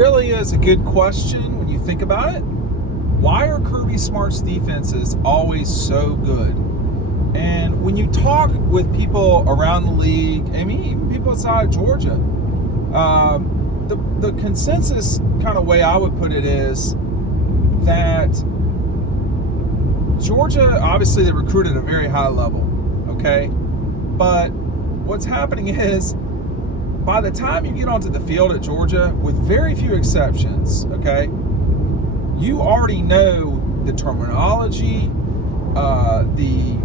really is a good question when you think about it. Why are Kirby Smart's defenses always so good? And when you talk with people around the league, I mean, even people outside of Georgia, the consensus kind of way I would put it is that Georgia, obviously they recruited at a very high level, okay? But what's happening is, by the time you get onto the field at Georgia, with very few exceptions, okay, you already know the terminology, the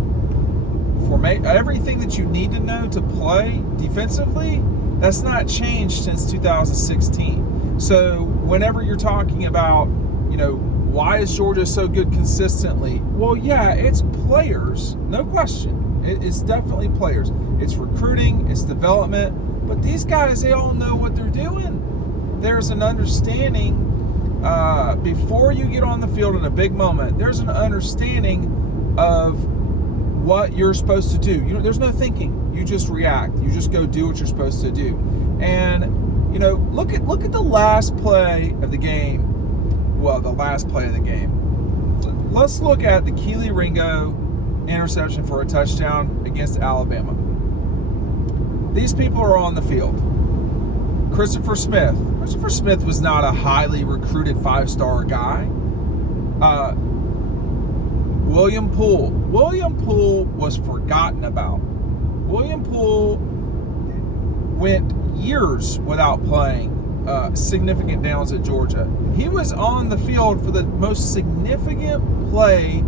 format, everything that you need to know to play defensively. That's not changed since 2016. So whenever you're talking about, why is Georgia so good consistently? Well, yeah, it's players, no question. It's definitely players. It's recruiting, it's development. But these guys, they all know what they're doing. There's an understanding before you get on the field in a big moment. There's an understanding of what you're supposed to do. There's no thinking. You just react. You just go do what you're supposed to do. And look at the last play of the game. Well, the last play of the game. Let's look at the Keely Ringo interception for a touchdown against Alabama. These people are on the field. Christopher Smith. Christopher Smith was not a highly recruited 5-star guy. William Poole. William Poole was forgotten about. William Poole went years without playing significant downs at Georgia. He was on the field for the most significant play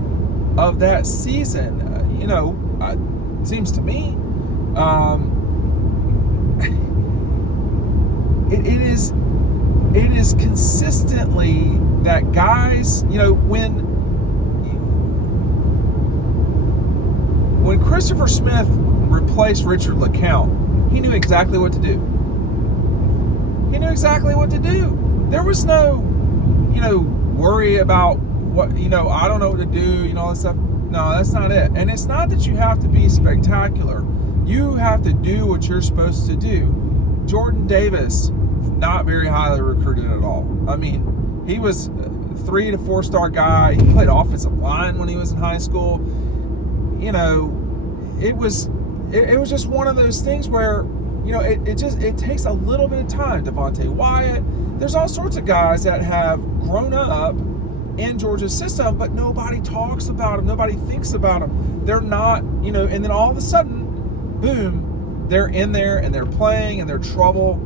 of that season. Seems to me. It is consistently that guys, when Christopher Smith replaced Richard LeCount, he knew exactly what to do. He knew exactly what to do. There was no, worry about what, I don't know what to do, all that stuff. No, that's not it. And it's not that you have to be spectacular. You have to do what you're supposed to do. Jordan Davis, not very highly recruited at all. I mean, he was a 3 to 4-star guy. He played offensive line when he was in high school. It was just one of those things where, it takes a little bit of time. Devontae Wyatt. There's all sorts of guys that have grown up in Georgia's system, but nobody talks about them. Nobody thinks about them. They're not, and then all of a sudden, boom, they're in there and they're playing and they're trouble.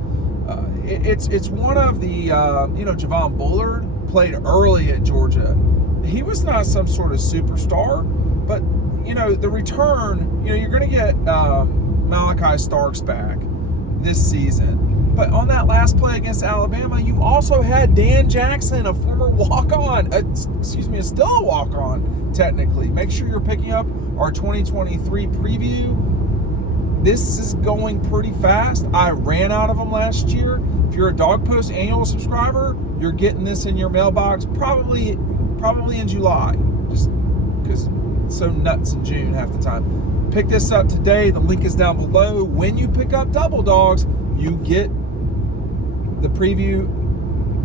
It's one of the, Javon Bullard played early at Georgia. He was not some sort of superstar, but, the return, you're going to get Malachi Starks back this season. But on that last play against Alabama, you also had Dan Jackson, a former walk-on, still a walk-on, technically. Make sure you're picking up our 2023 preview. This is going pretty fast. I ran out of them last year. If you're a Dawg Post annual subscriber, you're getting this in your mailbox probably in July, just because it's so nuts in June half the time. Pick this up today. The link is down below. When you pick up Double Dogs, you get the preview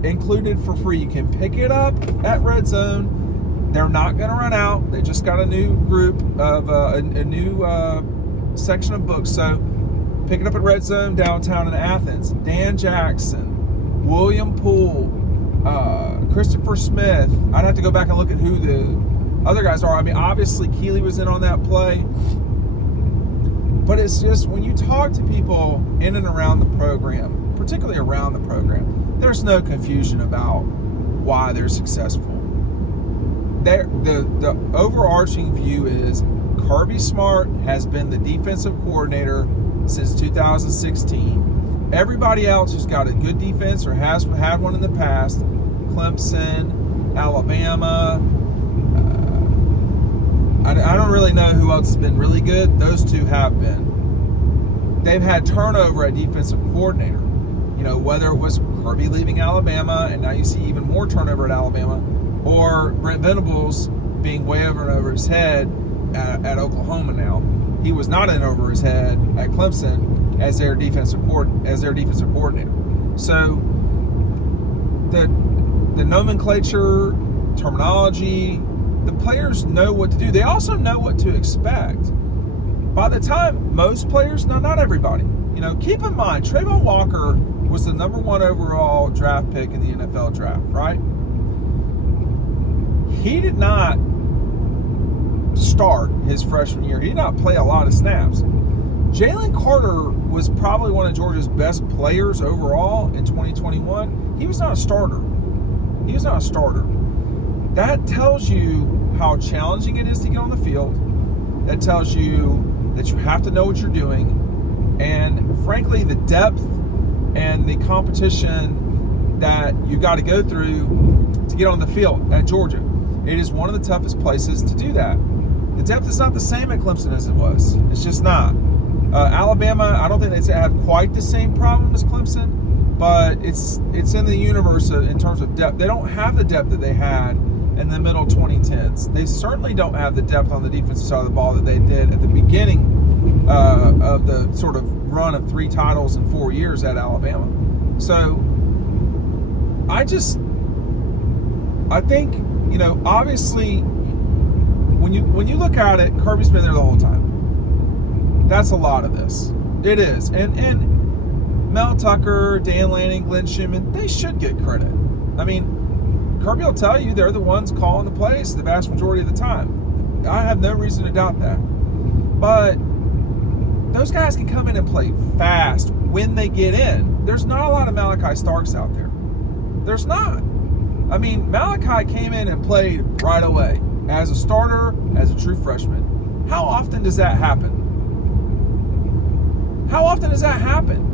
included for free. You can pick it up at Red Zone. They're not going to run out. They just got a new group of a new section of books. So pick it up at Red Zone downtown in Athens. Dan Jackson, William Poole, Christopher Smith. I'd have to go back and look at who the other guys are. I mean, obviously Keely was in on that play. But it's just when you talk to people in and around the program, particularly around the program, there's no confusion about why they're successful. The overarching view is Kirby Smart has been the defensive coordinator since 2016. Everybody else who's got a good defense or has had one in the past, Clemson, Alabama, I don't really know who else has been really good. Those two have been. They've had turnover at defensive coordinator. Whether it was Kirby leaving Alabama, and now you see even more turnover at Alabama, or Brent Venables being way over and over his head at Oklahoma now. He was not in over his head at Clemson as their defensive coordinator. So the nomenclature, terminology, the players know what to do. They also know what to expect. By the time most players, not everybody, keep in mind, Trayvon Walker was the number 1 overall draft pick in the NFL draft, right? He did not start his freshman year. He did not play a lot of snaps. Jalen Carter was probably one of Georgia's best players overall in 2021. He was not a starter. That tells you how challenging it is to get on the field. That tells you that you have to know what you're doing. And frankly, the depth and the competition that you got to go through to get on the field at Georgia. It is one of the toughest places to do that. The depth is not the same at Clemson as it was. It's just not. Alabama, I don't think they have quite the same problem as Clemson, but it's in the universe in terms of depth. They don't have the depth that they had in the middle 2010s. They certainly don't have the depth on the defensive side of the ball that they did at the beginning of the sort of run of 3 titles in 4 years at Alabama. So I think, obviously when you look at it, Kirby's been there the whole time. That's a lot of this. It is. And Mel Tucker, Dan Lanning, Glenn Schumann, they should get credit. I mean, Kirby will tell you they're the ones calling the plays the vast majority of the time. I have no reason to doubt that. But those guys can come in and play fast when they get in. There's not a lot of Malachi Starks out there. There's not. I mean, Malachi came in and played right away as a starter, as a true freshman. How often does that happen?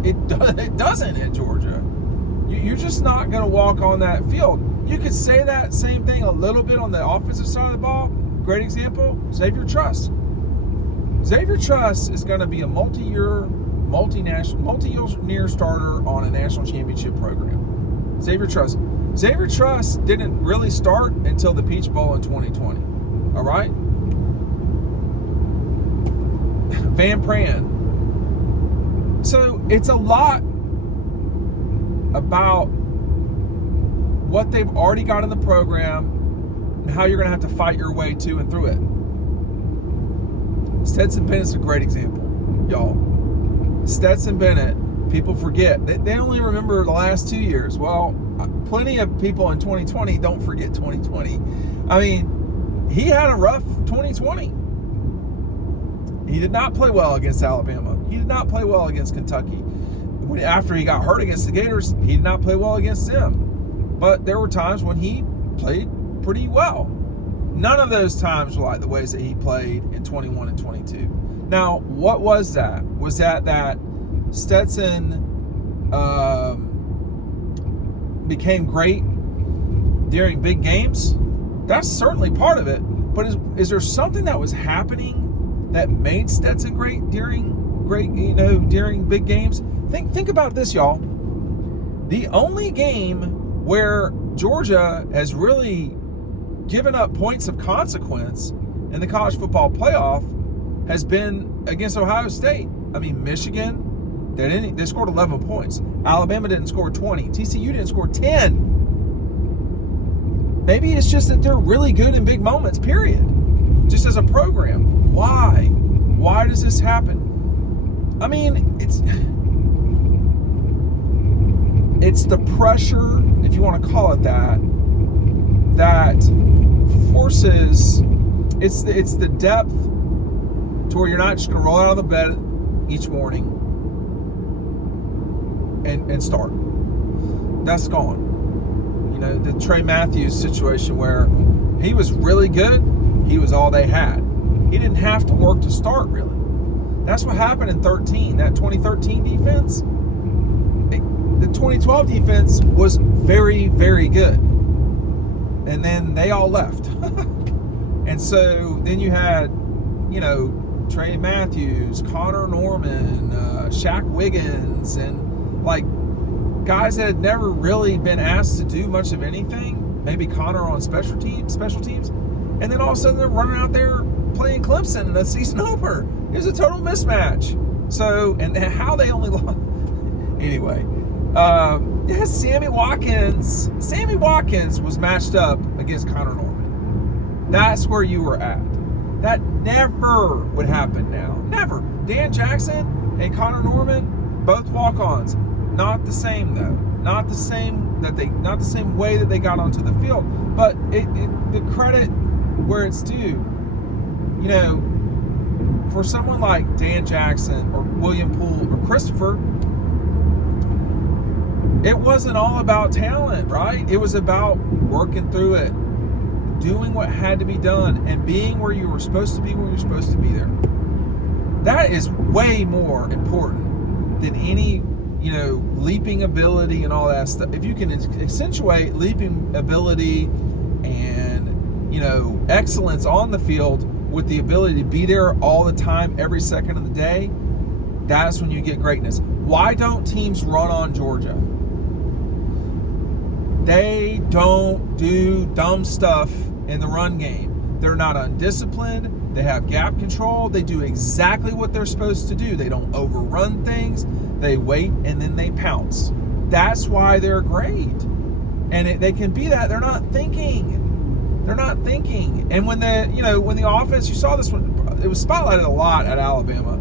It doesn't at Georgia. You're just not going to walk on that field. You could say that same thing a little bit on the offensive side of the ball. Great example, Xavier Truss. Xavier Truss is going to be a multi-year starter on a national championship program. Xavier Truss didn't really start until the Peach Bowl in 2020. All right? Van Pran. So it's a lot about what they've already got in the program and how you're going to have to fight your way to and through it. Stetson Bennett's a great example, y'all. Stetson Bennett, people forget. They only remember the last 2 years. Well, plenty of people in 2020 don't forget 2020. I mean, he had a rough 2020. He did not play well against Alabama. He did not play well against Kentucky. After he got hurt against the Gators, he did not play well against them. But there were times when he played pretty well. None of those times were like the ways that he played in 21 and 22. Now, what was that? Was that Stetson became great during big games? That's certainly part of it. But is there something that was happening that made Stetson great during big games? Think about this, y'all. The only game where Georgia has really given up points of consequence in the college football playoff has been against Ohio State. I mean, Michigan, they scored 11 points. Alabama didn't score 20. TCU didn't score 10. Maybe it's just that they're really good in big moments, period. Just as a program. Why? Why does this happen? I mean, it's the pressure, if you want to call it that forces, it's the depth to where you're not just going to roll out of the bed each morning and start. That's gone. The Trey Matthews situation where he was really good, he was all they had. He didn't have to work to start, really. That's what happened in 13. That 2013 defense, the 2012 defense was very, very good. And then they all left. And so then you had, Trey Matthews, Connor Norman, Shaq Wiggins, and like guys that had never really been asked to do much of anything. Maybe Connor on special teams. And then all of a sudden they're running out there playing Clemson in the season opener. It was a total mismatch. So, and how they only lost. Anyway, Yes, Sammy Watkins was matched up against Connor Norman. That's where you were at. That never would happen now. Never. Dan Jackson and Connor Norman, both walk-ons. Not the same though. Not the same way that they got onto the field. But the credit where it's due, you know, for someone like Dan Jackson or William Poole or Christopher, it wasn't all about talent, right? It was about working through it, doing what had to be done, and being where you were supposed to be when you're supposed to be there. That is way more important than any, you know, leaping ability and all that stuff. If you can accentuate leaping ability and, you know, excellence on the field with the ability to be there all the time, every second of the day, that's when you get greatness. Why don't teams run on Georgia? They don't do dumb stuff in the run game. They're not undisciplined. They have gap control. They do exactly what they're supposed to do. They don't overrun things. They wait and then they pounce. That's why they're great. And they can be that. They're not thinking. They're not thinking. And when the offense, you saw this one, it was spotlighted a lot at Alabama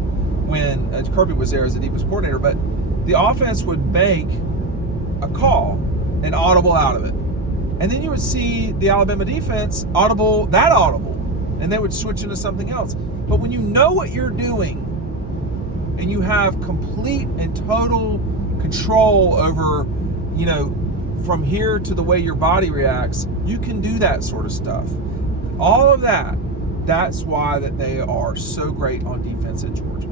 when Kirby was there as the defense coordinator, but the offense would make a call, an audible out of it. And then you would see the Alabama defense audible, and they would switch into something else. But when you know what you're doing and you have complete and total control over, you know, from here to the way your body reacts, you can do that sort of stuff. All of that, that's why that they are so great on defense at Georgia.